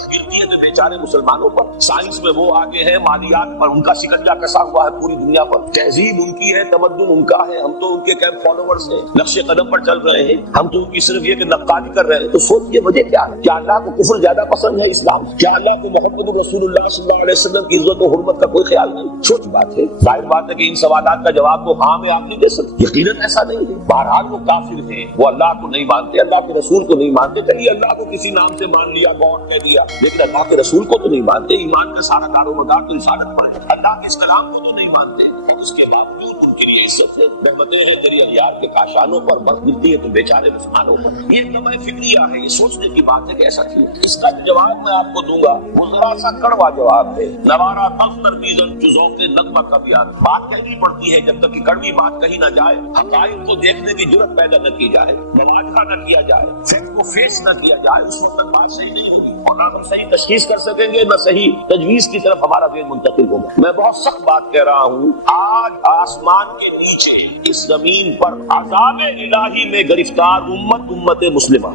برف گرتی ہے تو بیچارے مسلمانوں پر. سائنس میں وہ آگے ہیں, مالیات پر ان کا شکنجا کسا ہوا ہے پوری دنیا پر. تہذیب ان کی ہے, تمدن ان کا ہے, ہم تو ان کے کیمپ فالوورز ہیں, نقش قدم پر چل رہے ہیں. ہم تو ان کی صرف یہ کہ نقادی کر رہے ہیں. تو سوچئے وجہ کیا ہے؟ کیا اللہ کو کفر زیادہ پسند ہے اسلام؟ کیا اللہ کو محمد رسول اللہ صلی اللہ علیہ وسلم کی عزت و حرمت کا کوئی خیال نہیں؟ چھوٹی بات ہے. ظاہر بات ہے کہ ان سوالات کا جواب تو ہاں میں آپ نہیں دے سکتے. یقیناً ایسا نہیں ہے. بہرحال وہ کافر ہیں, وہ اللہ کو نہیں مانتے, اللہ کے رسول کو نہیں مانتے. چلیے اللہ کو کسی نام سے مان لیا, گاڈ کہہ دیا, لیکن اللہ کے رسول کو تو نہیں مانتے. ایمان کا سارا دار و مدار تو رسالت پر ہے. اللہ کے اس کلام کو تو نہیں مانتے. اس کے باوجود ان کے لیے عزت ہے, رحمتیں ہیں دریا یار کے کاشانوں پر. برف گرتی ہے تو بیچارے مسلمانوں پر. یہ طبع فکریہ ہے, یہ سوچنے کی بات ہے کہ ایسا کیوں. اس کا جواب میں آپ کو دوں گا, وہ ذرا سا کڑوا جواب ہے. نوارا تلخ ترمیزن جو ذوق نغمہ کا بیان. بات کہنی پڑتی ہے جب تک کہ کڑوی بات کہی نہ جائے, حقائق کو دیکھنے کی جرت پیدا نہ کی جائے, مواجہہ نہ کیا جائے, فیکٹ کو فیس نہ کیا جائے, اس وقت تک بات صحیح نہیں ہوگی. اور نہ ہم صحیح تشخیص کر سکیں گے, نہ صحیح تجویز کی طرف ہمارا ذہن منتقل ہوگا. میں بہت سخت بات کہہ رہا ہوں. آج آسمان کے نیچے اس زمین پر عذاب الہی میں گرفتار امت مسلمہ.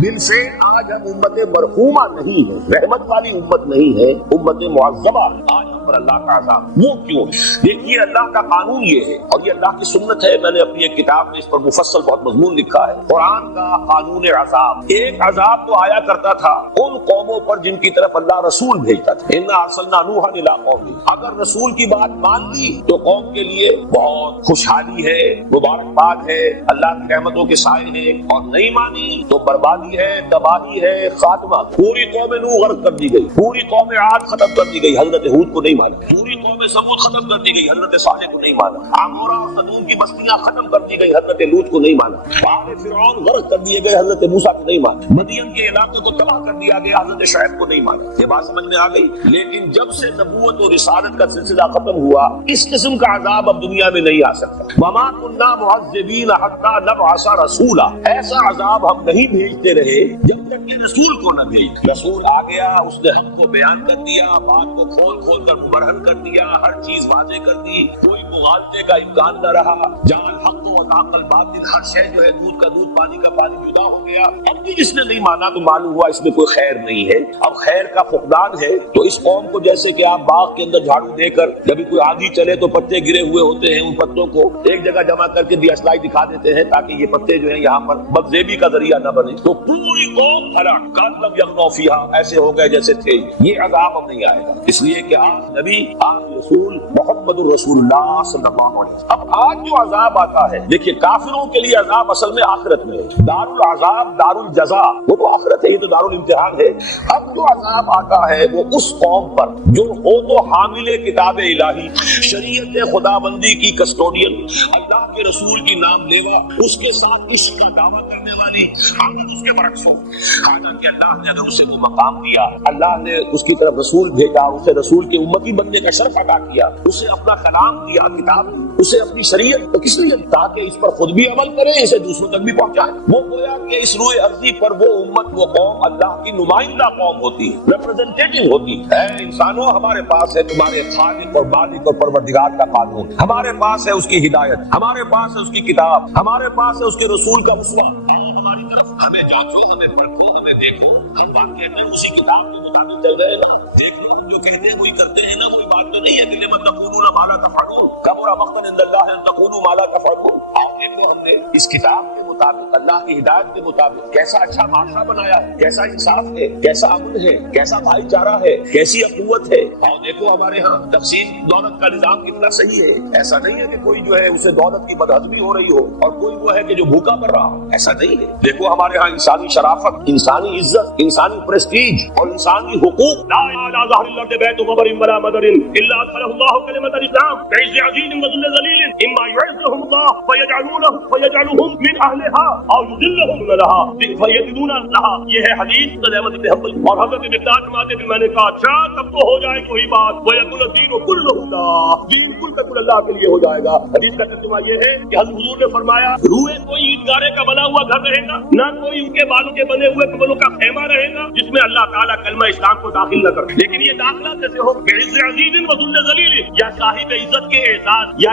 بالفعل آج ہم امت مرحومہ نہیں ہے, رحمت والی امت نہیں ہے, امت معذبہ. آج ہم پر اللہ کا عذاب. وہ کیوں؟ دیکھیے اللہ کا قانون یہ ہے, اور یہ اللہ کی سنت ہے. میں نے اپنی ایک کتاب میں اس پر مفصل بہت مضمون لکھا ہے. قرآن کا قانون عذاب. ایک عذاب تو آیا کرتا تھا ان قوموں پر جن کی طرف اللہ رسول بھیجتا تھا. انا ارسلنا نوحا الی قومہ. اگر رسول کی بات مان لی تو قوم کے لیے بہت خوشحالی ہے, مبارکباد ہے, اللہ کی رحمتوں کے سائے ہیں. اور نہیں مانی تو بربادی ہے, تباہی ہے, خاتمہ. پوری قوم نوح غرق کر دی گئی, پوری قوم عاد ختم کر دی گئی, حضرت ہود کو نہیں مانا. پوری قوم سمود ختم کر دی گئی, حضرت صالح کو نہیں مانا. عمورہ اور صدوم کی بستیاں ختم کر دی گئی, حضرت لوط کو نہیں مانا. آل فرعون غرق کر دیے گئے, حضرت موسیٰ کو نہیں مانا. مدین کے علاقے کو تباہ کر دیا گیا, حضرت شعیب کو نہیں مانا. یہ بات سمجھ میں آ گئی. لیکن جب سے نبوت اور رسالت کا سلسلہ ختم ہوا, اس قسم کا عذاب اب دنیا میں نہیں آ سکتا. وما كنا معذبین حتی نبعث رسولا. ایسا عذاب ہم نہیں بھیجتے رہے جب تک کہ رسول کو نہ بھیج. رسول آ گیا, اس نے حق کو بیان کر دیا, بات کو کھول کھول کر مبرہن کر دیا, ہر چیز واضح کر دی, کوئی مغالطے کا امکان نہ رہا. جعل الحق وذاق الباطل. ہر شے جو ہے دودھ کا دودھ, پانی کا پانی جدا ہو گیا. اب بھی جس نے نہیں مانا تو معلوم ہوا اس میں کوئی خیر نہیں ہے. اب خیر کا فقدان ہے. تو اس قوم کو جیسے کہ آپ باغ کے اندر جھاڑو دے کر جب کوئی آندھی چلے تو پتے گرے ہوئے ہوتے ہیں, ان پتوں کو ایک جگہ جمع کر کے دیاسلائی دکھا دیتے ہیں تاکہ یہ پتے جو ہیں یہاں پر بدزیبی کا ذریعہ نہ بنے. تو پوری قوم ہلاک, کالم یغنوا فیہا, ایسے ہو گئے جیسے تھے. یہ عذاب اب نہیں آئے گا, اس لیے کہ آج نبی, آج رسول محمد الرسول اللہ صلی اللہ علیہ وسلم. اب آج جو عذاب آتا ہے, دیکھیے کافروں کے لیے عذاب اصل میں آخرت میں ہے. دار العذاب دار الجزا, وہ تو آخرت ہے, یہ تو دار الامتحان ہے. اب جو عذاب آتا ہے وہ اس قوم پر جو ہو تو حامل کتاب الہی, شریعت خدا بندی کی کسٹوڈین, اللہ کے رسول کی نام لیوا, اس کے ساتھ اس کا دعوت کرنے والی, اگر اس کے برعکس ہو. حالانکہ اللہ نے اگر اسے وہ مقام دیا, اللہ نے اس کی طرف رسول بھیجا, اسے رسول کے امتی بننے کا شرف عطا کیا, اسے اپنا کلام دیا, کتاب, اسے اپنی شریعت, تو کس لیے؟ تاکہ اس پر خود بھی عمل کرے, اسے دوسروں تک بھی پہنچائے. وہ گویا کہ اس روئے ارضی پر وہ امت, وہ قوم اللہ کی نمائندہ قوم ہوتی ہے, ریپرزینٹیٹو ہوتی ہے. اے انسانوں, ہمارے پاس ہے تمہارے خالق اور مالک اور پروردگار کا قانون, ہمارے پاس ہے اس کی ہدایت, ہمارے پاس ہے اس کی کتاب, ہمارے پاس ہے اس کے رسول کا اسوہ. ہماری طرف ہمیں جانچو, ہمیں پرکھو, ہمیں دیکھو, ہم بات کہتے ہیں اسی کتاب کے مطابق چل رہے ہیں نا. دیکھ لو, جو کہتے ہیں وہی کرتے ہیں نا. کوئی بات تو نہیں ہے کہ لما تقولون ما لا تفعلون, کبر مقتا عند اللہ ان تقولوا ما لا تفعلون. آپ دیکھو, ہم نے اس کتاب کے مطابق, اللہ کی ہدایت کے مطابق کیسا اچھا معاشرہ بنایا ہے, کیسا انصاف ہے, کیسا امن ہے, کیسا بھائی چارہ ہے, کیسی اخوت ہے. اور دیکھو ہمارے ہاں تقسیم دولت کا نظام کتنا صحیح ہے. ایسا نہیں ہے کہ کوئی جو ہے اسے دولت کی بدہضمی ہو رہی ہو اور کوئی وہ ہے کہ جو بھوکا مر رہا ہو, ایسا نہیں ہے. دیکھو ہمارے ہاں انسانی شرافت, انسانی عزت, انسانی پریسٹیج اور انسانی حقوق. لا الہ الا اللہ بیت مبر ولا مدر الا ادخلہ اللہ کلمۃ الاسلام بعز عزیز وذل ذلیل اما يعزهم الله فيجعلهم من اهلها او يذلهم لها فيدلون لها. یہ ہے حدیث احمد بن حنبل. اور حضرت مقداد فرماتے ہیں میں نے کہا اچھا تب تو ہو جائے کوئی بات, ويكون الدين كله لله, دین کل کا کل اللہ کے لیے ہو جائے گا. حدیث کا ترجمہ یہ ہے کہ حضرت حضور نے فرمایا روئے کوئی عیدگاہ کا بنا ہوا گھر رہے گا, نہ کوئی ان کے بالوں کے بنے ہوئے کملوں کا خیمہ رہے گا جس میں اللہ تعالیٰ کلمہ اسلام کو داخل نہ کرے. لیکن یہ داخلہ جیسے ہو بعز عزیز وذل ذلیل, یا صاحب عزت کے اعزاز یا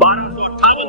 1258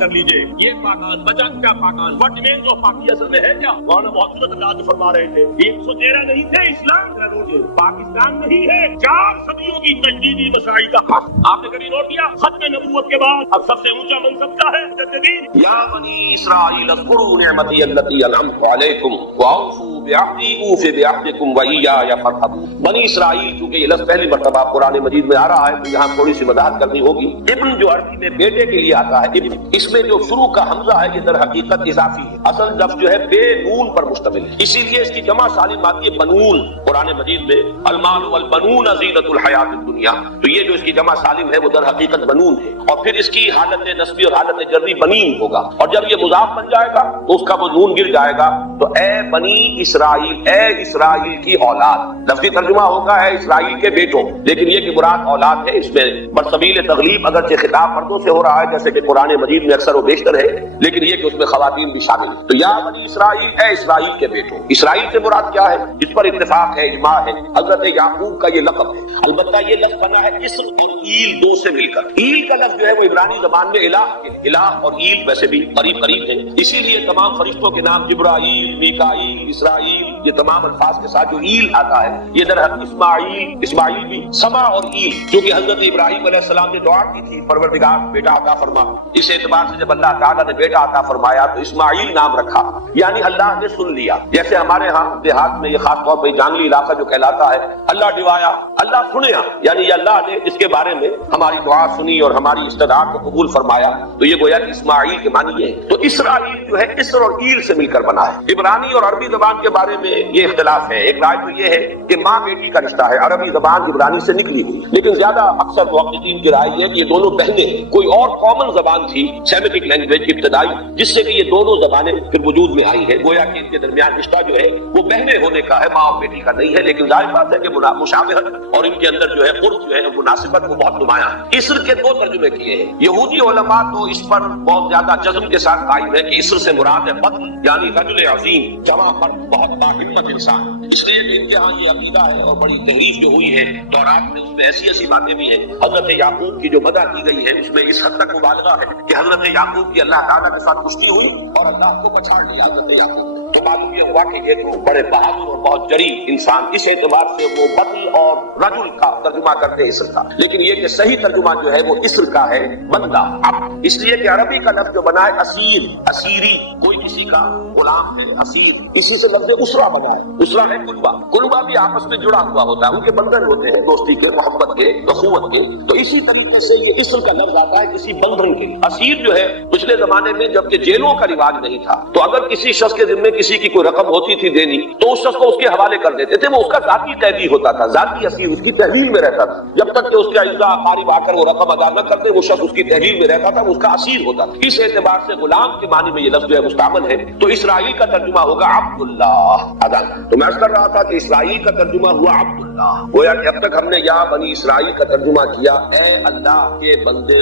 کر لیجئے. یہ پاکان بچا کیا پاکان وٹ مینز آف پاکی اصل میں ہے کیا؟ مولانا محمد اللہ فرما رہے تھے 113 نہیں تھے اسلام کا نوٹ. پاکستان نہیں ہے 4 صدیوں کی تجدیدی مساعی کا خط. آپ نے کبھی نوٹ کیا ختم نبوت کے بعد اب سب سے اونچا منصب کیا ہے؟ مجددین. یا بنی اسرائیل اذکروا نعمتی التی انعمت علیکم واوفوا بعہدی اوف بعہدکم وایای فارہبون. بنی اسرائیل چونکہ یہ لفظ پہلی مرتبہ قرآن مجید میں آ رہا ہے تو یہاں تھوڑی سی وضاحت کرنی ہوگی. ابن جو عربی میں بیٹے کے لیے آتا ہے ابن، اس میں جو شروع کا حمزہ ہے یہ در حقیقت اضافی ہے. اصل لفظ جو ہے بے نون پر مشتمل ہے، اسی لیے اس کی جمع سالم آتی ہے بنون. قرآن مجید میں المال والبنون زینت الحیات الدنیا، تو یہ جو اس کی جمع سالم ہے وہ در حقیقت بنون ہے. اور پھر اس کی حالت نسبی اور حالت جری بنین ہوگا، اور جب یہ مضاف بن جائے گا تو اس کا وہ نون گر جائے گا. تو اے بنی اسرائیل، اے اسرائیل کی اولاد. لفظی ترجمہ ہوگا اے اسرائیل کے بیٹوں، لیکن یہ کہ مراد اولاد ہے. اس میں برسبیل تغلیب اگرچہ خطاب مردوں سے ہو رہا ہے جیسے کہ قرآن مجید میں اکثر و بیشتر ہے، لیکن یہ کہ اس میں خواتین بھی شامل ہیں. تو یا بنی اسرائیل، اے اسرائیل کے بیٹوں. اسرائیل سے مراد کیا ہے؟ اس پر اتفاق ہے، اجماع ہے. حضرت یعقوب کا یہ لقب ہے. البتہ یہ لفظ بنا ہے اسر اور ایل دو سے مل کر. ایل کا لفظ جو ہے وہ عبرانی زبان میں الہ کے، الہ اور ایل ویسے بھی قریب قریب ہے. اسی لیے تمام فرشتوں کے نام جبرائیل، میکائیل، اسرائیل، یہ تمام الفاظ کے ساتھ جو ایل آتا ہے یہ در حقیقت اسماعیل بھی سما اور ایل، کیونکہ حضرت ابراہیم علیہ السلام نے دعا کی تھی پروردگار بیٹا عطا فرما. اس اعتبار سے جب اللہ تعالیٰ نے بیٹا عطا فرمایا تو اسماعیل نام رکھا، یعنی اللہ نے سن لیا. جیسے ہمارے ہاں دیہات میں یہ خاص طور پہ جانگلی علاقہ جو کہلاتا ہے اللہ ڈوایا، اللہ سنیا، یعنی اللہ نے اس کے بارے میں ہماری دعا سنی اور ہماری استدعا کو قبول فرمایا. تو یہ گویا کہ اسماعیل کے معنی ہے. تو اسرائیل جو ہے اسر اور ایل سے مل کر بنا ہے. عبرانی اور عربی زبان کے بارے میں یہ اختلاف ہے. ایک رائے تو یہ ہے کہ ماں بیٹی کا رشتہ ہے، عربی زبان عبرانی سے نکلی ہوئی، لیکن زیادہ اکثر محققین کی رائے ہے کہ یہ دونوں بہنیں، کوئی اور کامن زبان تھی سیمیٹک لینگویج ابتدائی جس سے کہ یہ دونوں زبانیں پھر وجود میں آئی ہیں. گویا کہ ان کے درمیان رشتہ جو ہے وہ بہنیں ہونے کا ہے، ماں اور بیٹی کا نہیں ہے. لیکن ظاہر بات ہے کہ مشابہت اور ان کے اندر جو ہے قرب جو ہے مناسبت وہ بہت نمایاں ہے. اسر کے 2 ترجمے کیے ہیں. یہودی علماء تو اس پر بہت زیادہ جزم کے ساتھ قائم ہے کہ اسر سے مراد ہے بطن، یعنی رجل عظیم، جمع مرد، بہت باہمت انسان. اس لیے کہ ان کے ہاں یہ عقیدہ ہے اور بڑی تحریف جو ہوئی ہے تورات میں اس میں ایسی باتیں بھی ہیں. حضرت یعقوب کی جو مدح کی گئی ہے اس میں اس حد تک مبالغہ ہے کہ حضرت یعقوب کی اللہ تعالیٰ کے ساتھ کشتی ہوئی اور اللہ کو پچھاڑ لیا حضرت یعقوب. تو معلوم یہ ہوا کہ یہ تو بڑے بہادر اور بہت جری انسان، اس اعتبار سے وہ بطن اور رجل کا ترجمہ کرتے ہیں اسر کا. لیکن یہ کہ صحیح ترجمہ جو ہے وہ اسر کا ہے، بندہ، عبد. اس لیے کہ عربی کا لفظ جو بنا ہے اسیر، اسیری، کوئی کسی کا غلام ہے اسیر، اسی سے لفظ اسرا بنا ہے. اسرا ہے کلبہ بھی آپس میں جڑا ہوا ہوتا ہے، ان کے بندھن ہوتے ہیں دوستی کے، محبت کے، اخوت کے. تو اسی طریقے سے یہ اسر کا لفظ آتا ہے کسی بندھن کے. اسیر جو ہے پچھلے زمانے میں جبکہ جیلوں کا رواج نہیں تھا تو اگر کسی شخص کے ذمے کسی کی کوئی رقم ہوتی تھی دینی تو اس شخص کو اس کے حوالے کر دیتے تھے. وہ اس کا ذاتی قیدی ہوتا تھا، ذاتی اسیر، اس کی تحویل میں رہتا تھا. جب تک کہ اس کے اعزاء اقارب آ کر وہ رقم ادا نہ کرتے وہ شخص اس کی تحویل میں رہتا تھا، وہ اس کا اسیر ہوتا تھا. اس اعتبار سے غلام کے معنی میں یہ لفظ جو ہے مستعمل ہے. تو اسرائیل کا ترجمہ ہوگا عبداللہ. تو میں عرض کر رہا تھا کہ اسرائیل کا ترجمہ ہوا عبداللہ. گویا کہ اب تک ہم نے یا بنی اسرائیل کا ترجمہ کیا اے اللہ کے بندے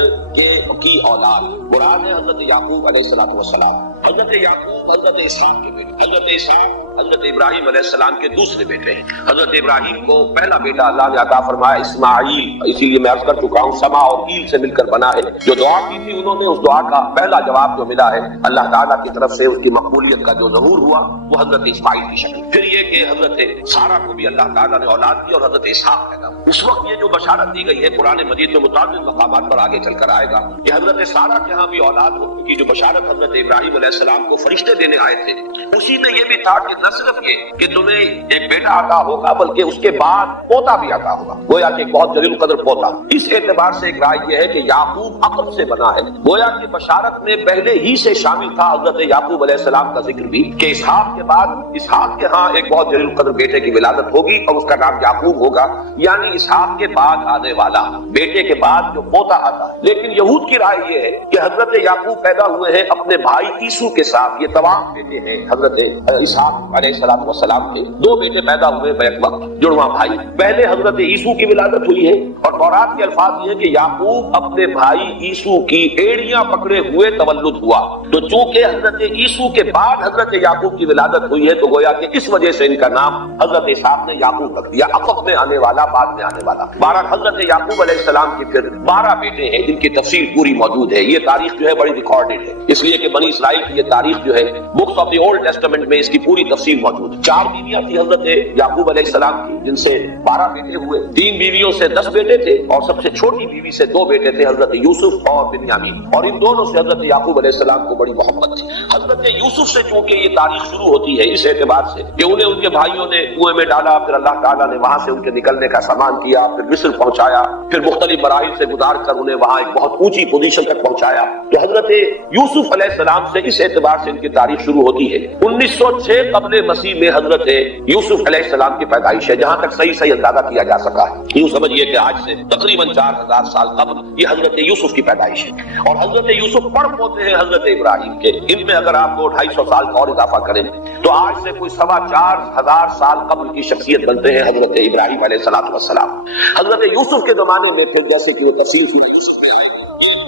کی اولاد. مراد ہے حضرت یعقوب علیہ السلام. حضرت یعقوب حضرت اسحاق کے بیٹے، حضرت اسحاق حضرت ابراہیم علیہ السلام کے دوسرے بیٹے ہیں. حضرت ابراہیم کو پہلا بیٹا اللہ نے عطا فرمایا اسماعیل، اسی لیے میں عرض کر چکا ہوں سما اور ایل سے مل کر بنا ہے. جو دعا کی تھی انہوں نے اس دعا کا پہلا جواب جو ملا ہے اللہ تعالیٰ کی طرف سے، اس کی مقبولیت کا جو ظہور ہوا وہ حضرت اسماعیل کی شکل. پھر یہ کہ حضرت سارہ کو بھی اللہ تعالیٰ نے اولاد دی اور حضرت اسحاق پیدا ہوئے. اس وقت یہ جو بشارت دی گئی ہے قرآن مجید میں متعدد مقامات پر آگے چل کر آئے گا کہ حضرت سارہ کے ہاں بھی اولاد ہونے کی جو بشارت حضرت ابراہیم علیہ السلام کو فرشتے دینے آئے تھے اسی میں یہ بھی تھا کہ نہ صرف یہ کہ تمہیں ایک بیٹا عطا ہوگا بلکہ اس کے بعد پوتا بھی عطا ہوگا. گویا کہ ایک بہت جلیل قدر پوتا. اس اعتبار سے ایک رائے یہ ہے کہ یعقوب عقب سے بنا ہے. گویا کہ بشارت میں پہلے ہی سے شامل تھا حضرت یعقوب علیہ السلام کا ذکر بھی کہ اسحاق کے بعد اسحاق کے ہاں ایک بہت جلیل قدر بیٹے کی ولادت ہوگی اور اس کا نام یعقوب ہوگا، یعنی اسحاق کے بعد آنے والا بیٹے کے بعد جو پوتا آتا ہے. لیکن یہود کی رائے یہ ہے کہ حضرت یعقوب پیدا ہوئے ہیں اپنے بھائی عیسو کے ساتھ. یہ جوان بیٹے ہیں حضرت اسحاق علیہ السلام کے، 2 بیٹے پیدا ہوئے بیک وقت، جڑواں بھائی۔ پہلے حضرت عیسو کی ولادت ہوئی ہے، اور تورات کے الفاظ یہ ہیں کہ یعقوب اپنے بھائی عیسو کی ایڑیاں پکڑے ہوئے تولد ہوا، تو چونکہ حضرت عیسو کے بعد حضرت یعقوب کی ولادت ہوئی ہے تو گویا کہ اس وجہ سے ان کا نام حضرت اسحاق نے یعقوب رکھ دیا، عقب میں آنے والا، بعد میں آنے والا۔ بہرحال حضرت یعقوب علیہ السلام کے پھر 12 بیٹے ہیں جن کی تفصیل پوری موجود ہے۔ یہ تاریخ جو ہے بڑی ریکارڈڈ ہے، اس لیے کہ بنی اسرائیل کی یہ تاریخ جو ہے books of the old testament میں اس کی پوری تفصیل موجود ہے۔ 4 بیویاں تھی حضرت یعقوب علیہ السلام کی جن سے 12 بیٹے ہوئے، 3 بیویوں سے 10 بیٹے تھے، اور سب سے چھوٹی بیوی سے 2 بیٹے تھے، حضرت یوسف اور بنیامین، اور ان دونوں سے حضرت یعقوب علیہ السلام کو بڑی محبت تھی۔ حضرت یوسف سے چونکہ یہ تاریخ شروع ہوتی ہے اس اعتبار سے کہ انہیں ان کے بھائیوں نے کنویں میں ڈالا، پھر اللہ تعالیٰ نے وہاں سے ان کے نکلنے کا سامان کیا، پھر مصر پہنچایا، پھر مختلف مراحل سے گزار کر انہیں وہاں ایک بہت اونچی پوزیشن تک پہنچایا، تو حضرت یوسف علیہ السلام سے اس اعتبار سے ان کی تاریخ شروع ہوتی ہے۔ 1906 قبل مسیح میں حضرت یوسف علیہ السلام کی پیدائش ہے، جہاں تک صحیح اندازہ کیا جا سکا ہے۔ یوں سمجھیے کہ آج سے تقریباً 4000 سال قبل یہ حضرت یوسف کی پیدائش ہے، اور حضرت یوسف پڑ پوتے ہیں حضرت ابراہیم کے۔ ان میں اگر آپ کو 250 سال کا اور اضافہ کریں تو آج سے کوئی 4,2500 سال قبل کی شخصیت بنتے ہیں حضرت ابراہیم علیہ السلام۔ حضرت یوسف کے زمانے میں پھر جیسے کہ وہ تفصیل سورہ یوسف میں آئے،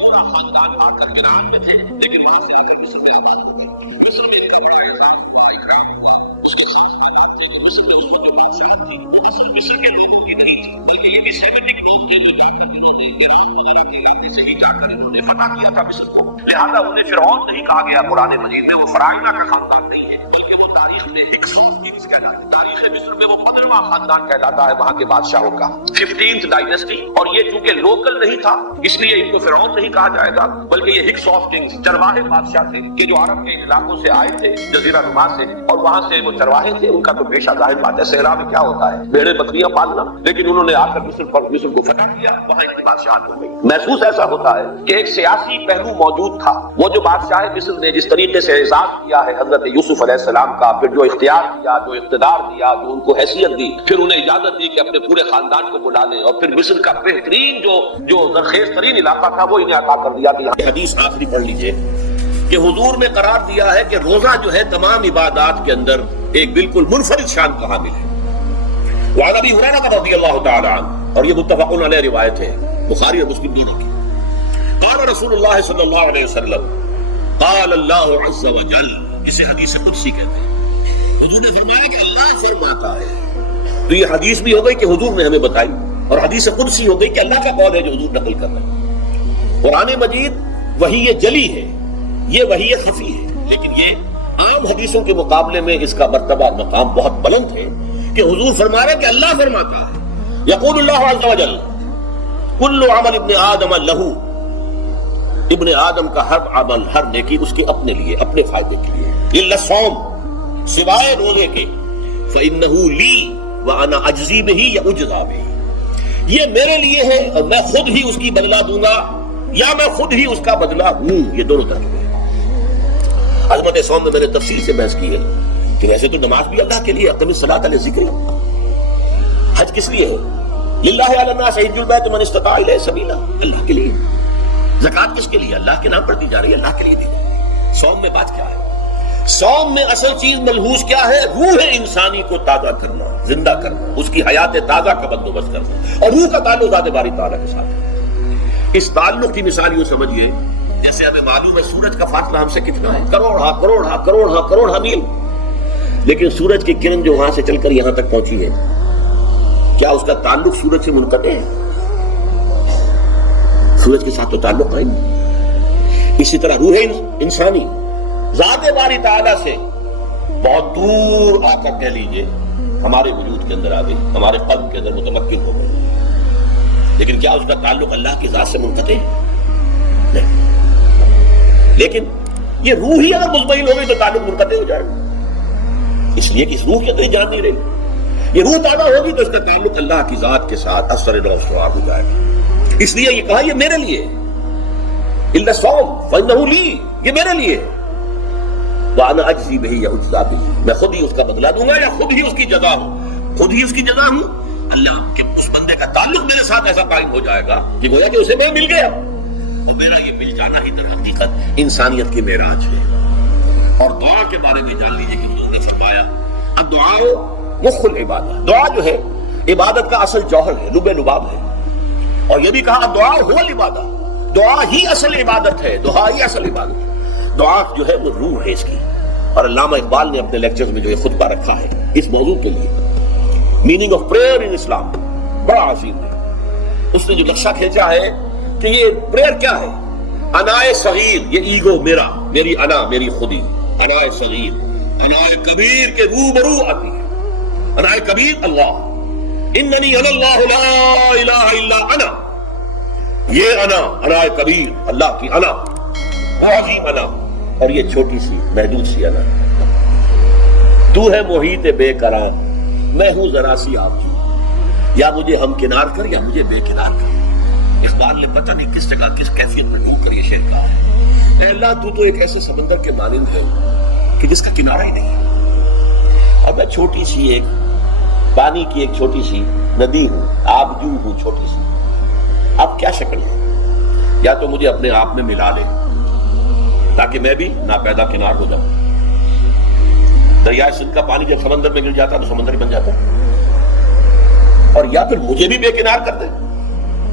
پورا خاندان آ کر کنعان میں تھے، لیکن وہاں سے آ کر مصر میں آ گئے۔ مصر میں ان کا بڑا عزائم، اس کے ساتھ بات تھی کہ مصر میں اس وقت بادشاہ تھی، مصر کے لوگوں کی نہیں تھی، بلکہ یہ بھی سیمیٹک لوگ تھے جو جا کر انہوں نے عراق وغیرہ کے علاقے سے ہی جا کر انہوں نے فتح کیا تھا مصر کو، لہٰذا انہیں فرعون نہیں کہا گیا قرآن مجید میں، وہ فراعنہ کا خاندان نہیں ہے، بلکہ وہ تاریخ میں ہکس آف کنگز کہلاتا ہے۔ تاریخ مصر میں وہ 15واں خاندان کہلاتا ہے وہاں کے بادشاہوں کا، 15th ڈائنیسٹی، اور یہ چونکہ لوکل نہیں تھا اس لیے ان کو فرعون نہیں کہا جائے گا، بلکہ یہ ہکس آف کنگز، چرواہے بادشاہ تھے کہ جو عرب کے علاقوں سے آئے تھے جزیرہ نما سے، اور وہاں سے وہ چرواہے تھے۔ ان کا تو پیشہ ظاہر بات ہے صحرا میں کیا ہوتا ہے، بھیڑیں بکریاں پالنا، لیکن انہوں نے آ کر مصر کو فتح کیا، وہاں ان کی بادشاہت ہو گئی۔ محسوس ایسا ہوتا ہے کہ ایک سیاسی پہلو موجود تھا، وہ جو بادشاہ مصر نے جس طریقے سے اعزاز کیا ہے حضرت یوسف علیہ السلام کا، پھر جو اختیار دیا، جو اقتدار دیا، جو ان کو حیثیت دی، پھر انہیں اجازت دی کہ اپنے پورے خاندان کو بلا لیں، اور پھر مصر کا بہترین جو زرخیز ترین علاقہ تھا وہ انہیں عطا کر دیا۔ کہ حدیث آخری پڑھ لیجئے کہ حضور نے قرار دیا ہے کہ روزہ جو ہے تمام عبادات کے اندر ایک بالکل منفرد شان کا حامل ہے۔ وعن ابی ہریرہ رضی اللہ تعالی عنہ، اور یہ متفق علیہ روایت ہے بخاری اور مسلم دونوں کی، قال رسول اللہ صلی اللہ علیہ وسلم، قال اللہ عز وجل، اسے حدیث قدسی کہتے ہیں، حضور نے فرمایا کہ اللہ فرماتا ہے۔ تو یہ حدیث بھی ہو گئی کہ حضور نے ہمیں بتائی، اور حدیث قدسی ہو گئی کہ اللہ کا قول ہے جو حضور نقل کر رہے ہیں۔ قرآن مجید وحی جلی ہے، یہ وحی خفی ہے، لیکن یہ عام حدیثوں کے مقابلے میں اس کا مرتبہ مقام بہت بلند ہے کہ حضور فرما رہے ہیں کہ اللہ فرماتا ہے، یقول اللہ عز وجل، کل عمل ابن آدم لہو، ابن آدم کا ہر عمل، ہر نیکی اس کے اپنے لیے، اپنے فائدے کے لیے، الا الصوم، سوائے روزے کے، فإنہ لی وأنا اجزی بہ یا اجزا بہ، یہ میرے لیے ہے اور میں خود ہی اس کی بدلہ دوں گا یا میں خود ہی اس کا بدلہ ہوں۔ یہ دونوں ترجمے ہیں۔ عظمت صوم میں میں نے تفصیل سے بحث کی ہے کہ ویسے تو نماز بھی اللہ کے لیے، اقم الصلاۃ لذکری، حج کس لیے ہے؟ للہ علی الناس حج البیت من استطاع الیہ سبیلا، اللہ کے لیے۔ زکوٰۃ کس کے لیے؟ اللہ کے نام پر دی جا رہی ہے، اللہ کے لیے دی جا رہی ہے۔ صوم میں بات کیا ہے؟ صوم میں اصل چیز ملحوظ کیا ہے؟ روح انسانی کو تازہ کرنا، زندہ کرنا، اس کی حیات تازہ کا بندوبست کرنا، اور روح کا تعلق ذات باری تعالیٰ کے ساتھ ہے۔ اس تعلق کی مثال یوں سمجھیے جیسے ہمیں معلوم ہے سورج کا فاصلہ ہم سے کتنا ہے، کروڑ میل، لیکن سورج کی کرن جو وہاں سے چل کر یہاں تک پہنچی ہے، کیا اس کا تعلق سورج سے منقطع ہے؟ سورج کے ساتھ تو تعلق ہے نہیں۔ اسی طرح روح انسانی ذات باری تعالیٰ سے بہت دور آ کر کہہ لیجئے ہمارے وجود کے اندر آ گئی، ہمارے قلب کے اندر متمکن ہو گئی، لیکن کیا اس کا تعلق اللہ کی ذات سے منقطع ہے؟ نہیں۔ لیکن یہ روح ہی اگر مطمئن ہو گئی تو تعلق منقطع ہو جائے گا، اس لیے کہ اس روح کے اندر جان نہیں رہی۔ یہ روح تازہ ہوگی تو اس کا تعلق اللہ کی ذات کے ساتھ اثر نوسوار ہو جائے گا۔ اس لیے یہ کہا یہ میرے لیے، الا الصوم فإنہ لی، یہ میرے لیے، وأنا أجزي به یا اجزا به، میں خود ہی اس کا بدلہ دوں گا یا خود ہی اس کی جزا ہوں، خود ہی اس کی جزا ہوں۔ اللہ کہ اس بندے کا تعلق میرے ساتھ ایسا قائم ہو جائے گا کہ گویا کہ اسے میں مل گیا، اور میرا یہ مل جانا ہی در حقیقت انسانیت کی معراج ہے۔ اور دعا کے بارے میں جان لیجیے کہ حضور نے فرمایا الدعاء مخ العبادہ، دعا جو ہے عبادت کا اصل جوہر ہے، لب لباب ہے. اور یہ بھی کہا الدعاء هو العبادہ، دعا ہی اصل عبادت ہے، دعا ہی اصل عبادت ہے. دعا جو ہے وہ روح ہے اس کی. اور علامہ اقبال نے اپنے لیکچرز میں جو یہ خطبہ رکھا ہے اس موضوع کے لیے، میننگ آف پریئر ان اسلام، بڑا عظیم ہے. اس نے جو نقشہ کھینچا ہے کہ یہ پریئر کیا ہے. انائے صغیر، یہ ایگو میرا، میری انا، میری خودی، انائے صغیر. انائے کبیر کے روبرو آتی ہے. انائے کبیر اللہ، اننی انا اللہ لا الہ الا انا. یہ انا، انائے کبیر، اللہ کی انا، بہت عظیم انا. اور یہ چھوٹی سی محدود سی انا. تو ہے محیط بے قرار، میں ہوں ذرا سی آپ کی، یا مجھے ہم کنار کر یا مجھے بے کنار کر. اقبال نے پتہ نہیں کس جگہ کس کیفیت میں ڈھونڈ کر یہ شعر کہا ہے. اے اللہ تو ایک ایسے سمندر کے مانند ہے کہ جس کا کنارہ ہی نہیں، اور میں چھوٹی سی ایک پانی کی ایک چھوٹی سی ندی ہوں، آبجو ہوں چھوٹی سی. اب کیا شکل ہے؟ یا تو مجھے اپنے آپ میں ملا لے تاکہ میں بھی ناپیدا کنار ہو جاؤں. دریائے سندھ کا پانی جب سمندر میں گر جاتا تو سمندر ہی بن جاتا، اور یا پھر مجھے بھی بے کنار کر دے،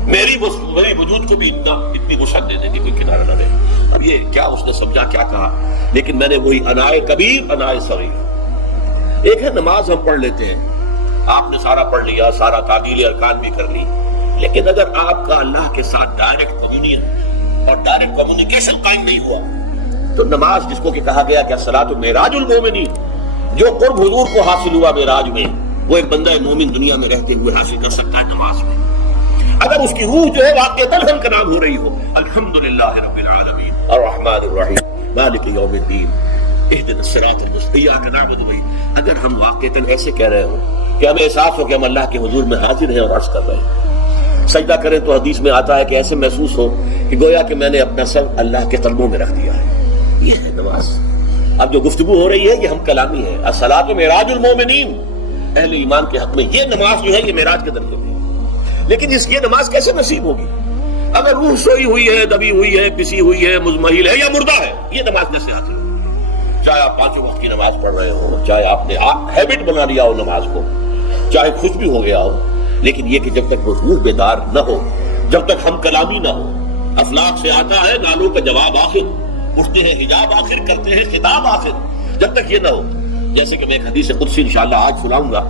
میری وجود کو بھی اتنی وسعت دے دے کہ کوئی کنارہ نہ رہے. اب یہ کیا اس نے سمجھا، کیا کہا؟ لیکن میں نے وہی انائے کبیر انائے صغیر. ایک ہے نماز ہم پڑھ لیتے ہیں، آپ نے سارا پڑھ لیا، سارا تعدیل ارکان بھی کر لی، لیکن اگر آپ کا اللہ کے ساتھ ڈائریکٹ کمیونین اور ڈائریکٹ کمیونیکیشن قائم نہیں ہوا تو نماز، جس کو کہ کہا گیا کہ الصلاۃ معراج المومنین، جو قرب حضور کو حاصل ہوا معراج میں، وہ ایک بندہ مومن دنیا میں رہتے ہوئے حاصل کر سکتا ہے نماز میں، اگر اس کی روح جو ہے واقعتاً ہم کا نام ہو رہی ہو. الحمدللہ رب العالمین الرحمن الرحیم مالک یوم الدین اہدنا الصراط المستقیم ایاک نعبد و ایاک. اگر ہم واقعتاً ایسے کہہ رہے ہوں کہ ہمیں احساس ہو کہ ہم اللہ کے حضور میں حاضر ہیں اور عرض کر رہے ہیں، سجدہ کریں تو حدیث میں آتا ہے کہ ایسے محسوس ہو کہ گویا کہ میں نے اپنا سر اللہ کے قدموں میں رکھ دیا ہے. یہ ہے نماز. اب جو گفتگو ہو رہی ہے یہ ہم کلامی ہے. الصلاۃ معراج المومنین، اہل ایمان کے حق میں یہ نماز جو ہے یہ معراج کے درجے میں. لیکن یہ نماز کیسے نصیب ہوگی اگر روح سوئی ہوئی ہے، دبی ہوئی ہے، پسی ہوئی ہے، مزمحل ہے یا مردہ ہے؟ یہ نماز کیسے حاصل ہوگی؟ چاہے آپ 5 وقت کی نماز پڑھ رہے ہو، چاہے آپ نے ہیبٹ بنا لیا ہو نماز کو، چاہے خوش بھی ہو گیا ہو، لیکن یہ کہ جب تک وہ روح بیدار نہ ہو، جب تک ہم کلامی نہ ہو. افلاک سے آتا ہے نالوں کا جواب آخر، اٹھتے ہیں حجاب آخر، کرتے ہیں خطاب آخر. جب تک یہ نہ ہو، جیسے کہ میں ایک حدیث قدسی انشاءاللہ آج سناؤں گا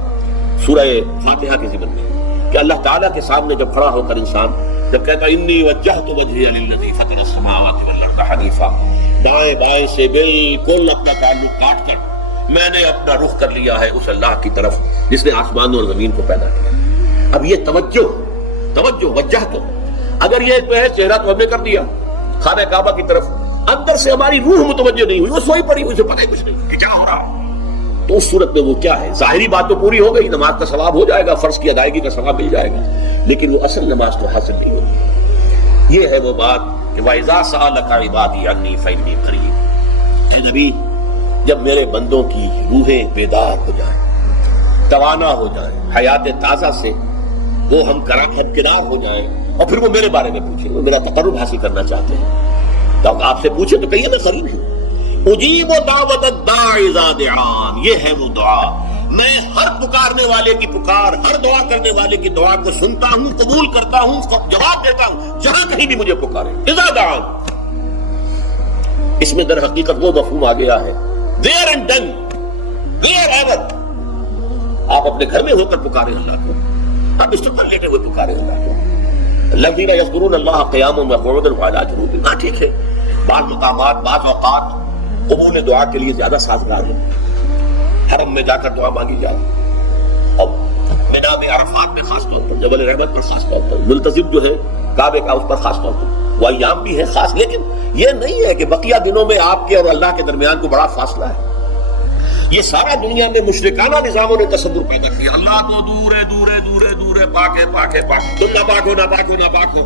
سورہ فاتحہ کے ضمن میں، کہ اللہ تعالیٰ کے سامنے جب کھڑا ہو کر انسان جب کہتا ہے انی وجہت وجہی للذی فطر السماوات والارض حنیفا، دائیں بائیں سے بالکل اپنا تعلق کاٹ کر میں نے اپنا رخ کر لیا ہے اس اللہ کی طرف جس نے آسمانوں اور زمین کو پیدا کیا. اب یہ توجہ وجہت، اگر یہ ہے چہرہ تو ہم نے کر دیا خانہ کعبہ کی طرف، اندر سے ہماری روح متوجہ نہیں ہوئی، وہ سوئی پڑی ہوئی، اسے پتہ ہی کچھ نہیں کہ کیا ہو رہا ہے، تو اس صورت میں وہ کیا ہے؟ ظاہری بات تو پوری ہو گئی، نماز کا ثواب ہو جائے گا، فرض کی ادائیگی کا ثواب مل جائے گا، لیکن وہ اصل نماز تو حاصل نہیں ہوگی. یہ ہے وہ بات کہ وَإِذَا سَأَلَكَ عِبَادِي عَنِّي فَإِنِّي قَرِيبٌ. اے نبی، جب میرے بندوں کی روحیں بیدار ہو جائیں، توانا ہو جائیں، حیات تازہ سے وہ ہم کنار ہو جائیں، اور پھر وہ میرے بارے میں پوچھیں، وہ میرا تقرب حاصل کرنا چاہتے ہیں، تو آپ سے پوچھیں تو کہیے میں قریب ہوں. اجیب دعوت الداعی اذا دعان، یہ ہے وہ دعا، میں ہر پکارنے والے کی پکار، ہر دعا کرنے والے کی دعا کو سنتا ہوں، قبول کرتا ہوں، جواب دیتا ہوں جہاں کہیں بھی مجھے پکارے. اذا دعان، اس میں در حقیقت وہ مفہوم آ گیا ہے there and done, wherever. آپ اپنے گھر میں ہو کر پکارے اللہ کو، آپ بستر پر لیٹے ہوئے پکارے اللہ کو. الذین یذکرون اللہ قیاما وقعودا وعلی جنوبہم. ہاں ٹھیک ہے، بعض مقامات بعض اوقات قبول دعا کے لیے زیادہ سازگار ہو، حرم میں جا کر دعا مانگی جائے، اور مینا میں عرفات میں خاص طور پر، جبل رحمت پر خاص طور پر، ملتزم جو ہے کعبے کا اس پر خاص طور پر، وہ ایام بھی ہے خاص. لیکن یہ نہیں ہے کہ بقیہ دنوں میں آپ کے اور اللہ کے درمیان کو بڑا فاصلہ ہے. یہ سارا دنیا میں مشرکانہ نظاموں نے تصور پیدا کیا، اللہ تو دور ہے، دور ہے، دور ہے، دور ہے، پاک ہے، پاک ہے، پاک، تم نہ پاک ہو، نہ پاک ہو، نہ پاک ہو،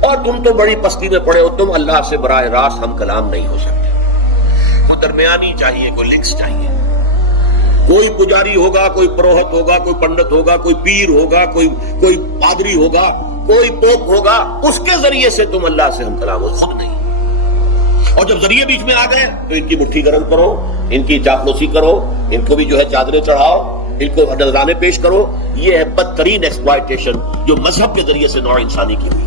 اور تم تو بڑی پستی میں پڑے ہو، تم اللہ سے براہ راست ہم کلام نہیں ہو سکتے. وہ درمیانی چاہیے، کوئی لنکس چاہیے، کوئی پجاری ہوگا، کوئی پروہت ہوگا، کوئی پنڈت ہوگا، کوئی پیر ہوگا، کوئی پادری ہوگا، کوئی پوپ ہوگا، اس کے ذریعے سے تم اللہ سے ہم کلام ہو، خود نہیں. اور جب ذریعے بیچ میں آ گئے تو ان کی مٹھی گرم کرو، ان کی چاپلوسی کرو، ان کو بھی جو ہے چادریں چڑھاؤ، ان کو نذرانے پیش کرو. یہ ہے بدترین ایکسپلائٹیشن جو مذہب کے ذریعے سے نوع انسانی کی ہوئی.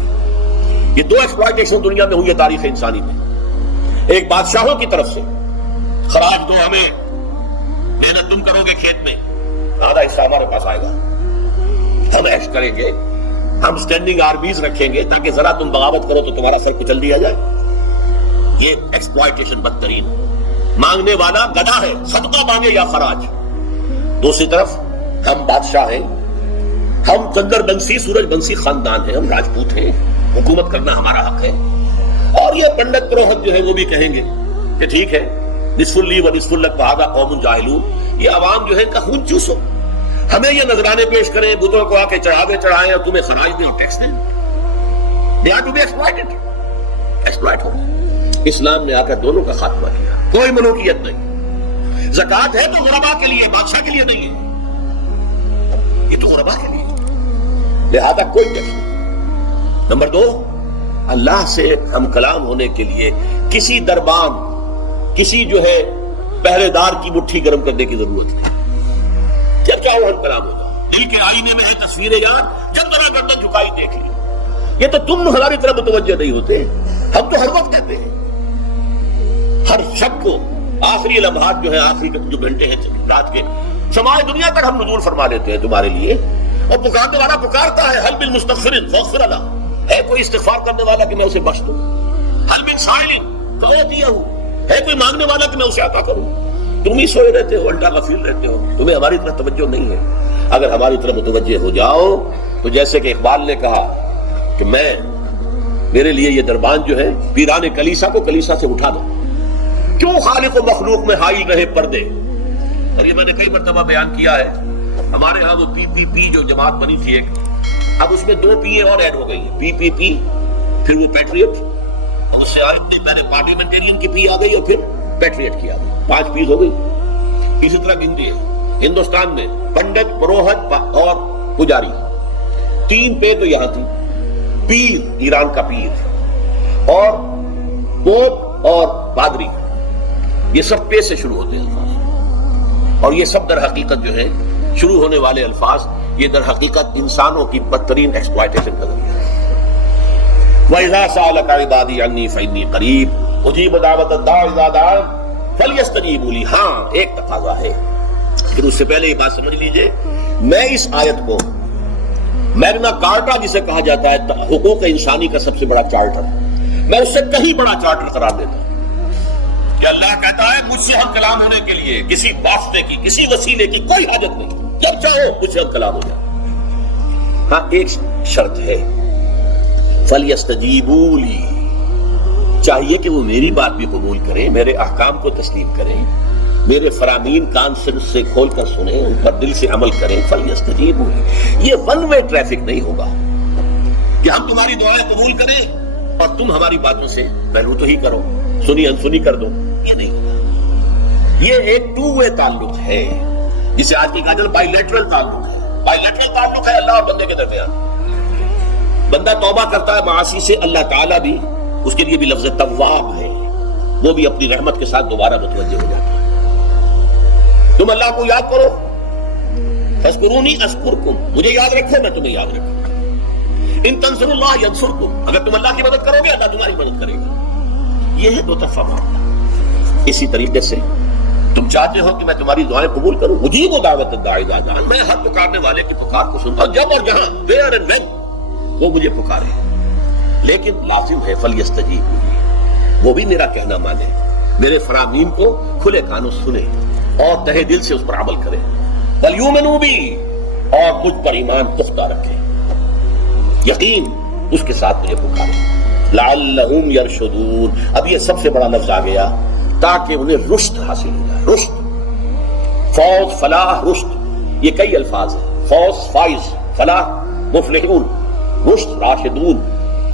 یہ 2 ایکسپلائٹیشن دنیا میں ہوئی ہے تاریخ انسانی میں. ایک بادشاہوں کی طرف سے خراج دو ہمیں، محنت تم کرو گے کھیت میں، آدھا حصہ ہمارے پاس آئے گا، ہم ایش کریں گے، ہم اسٹینڈنگ آرمیز رکھیں گے تاکہ ذرا تم بغاوت کرو تو تمہارا سر کچل دیا جائے. یہ ایکسپلائٹیشن بدترین. مانگنے والا گدھا ہے، صدقہ مانگے یا خراج. دوسری طرف ہم بادشاہ ہیں، ہم چندر بنسی سورج بنسی خاندان ہیں، ہم راجپوت ہیں، حکومت کرنا ہمارا حق ہے. اور یہ پنڈت پروہت جو ہے وہ بھی کہیں گے کہ ٹھیک ہے، نصف لی و نصف لک وہذا قوم جاہلون، یہ عوام جو ہے ان کا خون چوسو، ہمیں یہ نذرانے پیش کریں، بتوں کو آ کے چڑھاوے چڑھائیں اور تمہیں خراج دیں، ٹیکس دیں. They are to be exploited. Exploit ہو. اسلام نے آ کر دونوں کا خاتمہ کیا. کوئی ملوکیت نہیں. زکوٰۃ ہے تو غربا کے لیے، بادشاہ کے لیے نہیں ہے، یہ تو غربا کے لیے، لہذا کوئی ٹیکس نہیں. نمبر 2، اللہ سے ہم کلام ہونے کے لیے کسی دربان، کسی جو ہے پہرے دار کی مٹھی گرم کرنے کی ضرورت نہیں. جب چاہو ہم کلام ہو جاؤ. دل کے آئینے میں ہے تصویر یار، جب ذرا گردن جھکائی دیکھ لی. یہ تو تم ہماری طرف متوجہ نہیں ہوتے، ہم تو ہر وقت کہتے ہیں، ہر شب کو آخری لمحات جو ہے، آخری جو گھنٹے ہیں رات کے، سماع دنیا تک ہم نزول فرما لیتے ہیں تمہارے لیے. اور پکارنے والا پکارتا ہے، حل من مستغفر فاغفر له، ہے کوئی استغفار کرنے والا کہ میں اسے بخش دوں. حل من سائل فاعطیہ، ہے کوئی مانگنے والا کہ میں اسے عطا کروں. تم ہی سوئے رہتے ہو، الٹا غفیر رہتے ہو، تمہیں ہماری طرف توجہ نہیں ہے. اگر ہماری طرف متوجہ ہو جاؤ تو جیسے کہ اقبال نے کہا کہ میرے لیے یہ دربان جو ہے پیران کلیسا کو کلیسا سے اٹھا دو، کیوں خالق و مخلوق میں حائل رہے پردے. اور یہ میں نے کئی مرتبہ بیان کیا ہے، ہمارے ہاں وہ PPP جو جماعت بنی تھی ایک، اب اس میں 2 پی اور ایڈ ہو گئی ہیں، PPP، پھر وہ پیٹریٹ، اور اس سے پہلے پارلیمنٹیرین کی پی آ گئی اور پھر پیٹریٹ کی آ گئی، 5 پیز ہو گئی. اسی طرح گنتی ہے ہندوستان میں پنڈت، پروہت اور پجاری، 3 پے تو یہاں تھی. پیر، ایران کا پیر، اور پوپ اور پادری، یہ سب پے سے شروع ہوتے ہیں الفاظ. اور یہ سب در حقیقت جو ہے شروع ہونے والے الفاظ، یہ در حقیقت انسانوں کی بدترین ایکسپلائٹیشن کا ذریعہ ہے. وَإِذَا سَأَلَكَ عِبَادِي عَنِّي فَإِنِّي قَرِيبٌ أُجِيبُ دَعْوَةَ الدَّاعِ إِذَا دَعَانِ فَلْيَسْتَجِيبُوا لِي. ہاں ایک تقاضا ہے، پھر اس سے پہلے یہ بات سمجھ لیجئے، میں اس آیت کو میگنا کارٹا جسے کہا جاتا ہے حقوق انسانی کا سب سے بڑا چارٹر، میں اس سے کہیں بڑا چارٹر قرار دیتا ہوں کہ اللہ کہتا ہے مجھ سے ہم کلام ہونے کے لیے کسی واسطے کی، کسی وسیلے کی کوئی حاجت نہیں، جب چاہو مجھ سے ہم کلام ہو جائے. ہاں ایک شرط ہے، فَلْيَسْتَجِيبُوا لِي، چاہیے کہ وہ میری بات بھی قبول کریں، میرے احکام کو تسلیم کریں، میرے فرامین کان سے کھول کر سنیں، ان پر دل سے عمل کریں. فَلْيَسْتَجِيبُوا لِي، یہ ون وے ٹریفک نہیں ہوگا کہ ہم تمہاری دعائیں قبول کریں اور تم ہماری باتوں سے پہلو تو ہی کرو، سنی انسنی کر دو. یہ نہیں ہوگا. یہ ایک 2 وے تعلق ہے، جسے آج کی کہا جاتا ہے بائی لیٹرل تعلق ہے. بائی لیٹرل تعلق ہے اللہ اور بندے کے درمیان. بندہ توبہ کرتا ہے معاصی سے، اللہ تعالیٰ بھی اس کے لیے بھی لفظ تواب ہے، وہ بھی اپنی رحمت کے ساتھ دوبارہ متوجہ ہو جاتا ہے. تم اللہ کو یاد کرو، فاذکرونی اذکرکم، مجھے یاد رکھو میں تمہیں یاد رکھوں. ان تنصروا اللہ ینصرکم، اگر تم اللہ کی مدد کرو گے اللہ تمہاری مدد کرے گا. یہ ہے 2 طرفہ معاملہ. اسی طریقے سے تم چاہتے ہو کہ میں تمہاری دعائیں قبول کروں، اجیب دعوت الداعی اذا دعان، میں ہر پکارنے والے کی پکار کو سنتا ہوں جب اور جہاں، ویئر اینڈ وین وہ مجھے پکارے. لیکن لازم ہے فلیستجیبوا لی، وہ بھی میرا کہنا مانے، میرے فرامین کو کھلے کانوں سنے اور تہہ دل سے اس پر عمل کرے. وَلْيُؤْمِنُوا بِي، اور مجھ پر ایمان پختہ رکھے، یقین اس کے ساتھ مجھے پکارے. لَعَلَّهُمْ يَرْشُدُونَ، اب یہ سب سے بڑا لفظ آ گیا تاکہ انہیں رشد حاصل ہو جائے. رشد، فوز، فلاح، رشد، یہ کئی الفاظ ہیں. فوز فائز، فلاح مفلحون، رشد راشدون.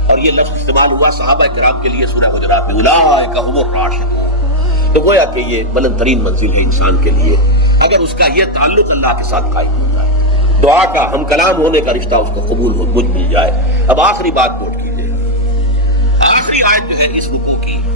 اور یہ لفظ استعمال ہوا صحابہ کرام کے لیے سورہ حجرات میں، اولئک هم الراشدون. تو گویا کہ یہ بلند ترین منزل ہے انسان کے لیے اگر اس کا یہ تعلق اللہ کے ساتھ قائم ہوتا ہے، دعا کا ہم کلام ہونے کا رشتہ اس کو قبول ہو مجھ مل جائے. اب آخری بات نوٹ کیجیے، آخری آیت جو ہے اس رکوع کی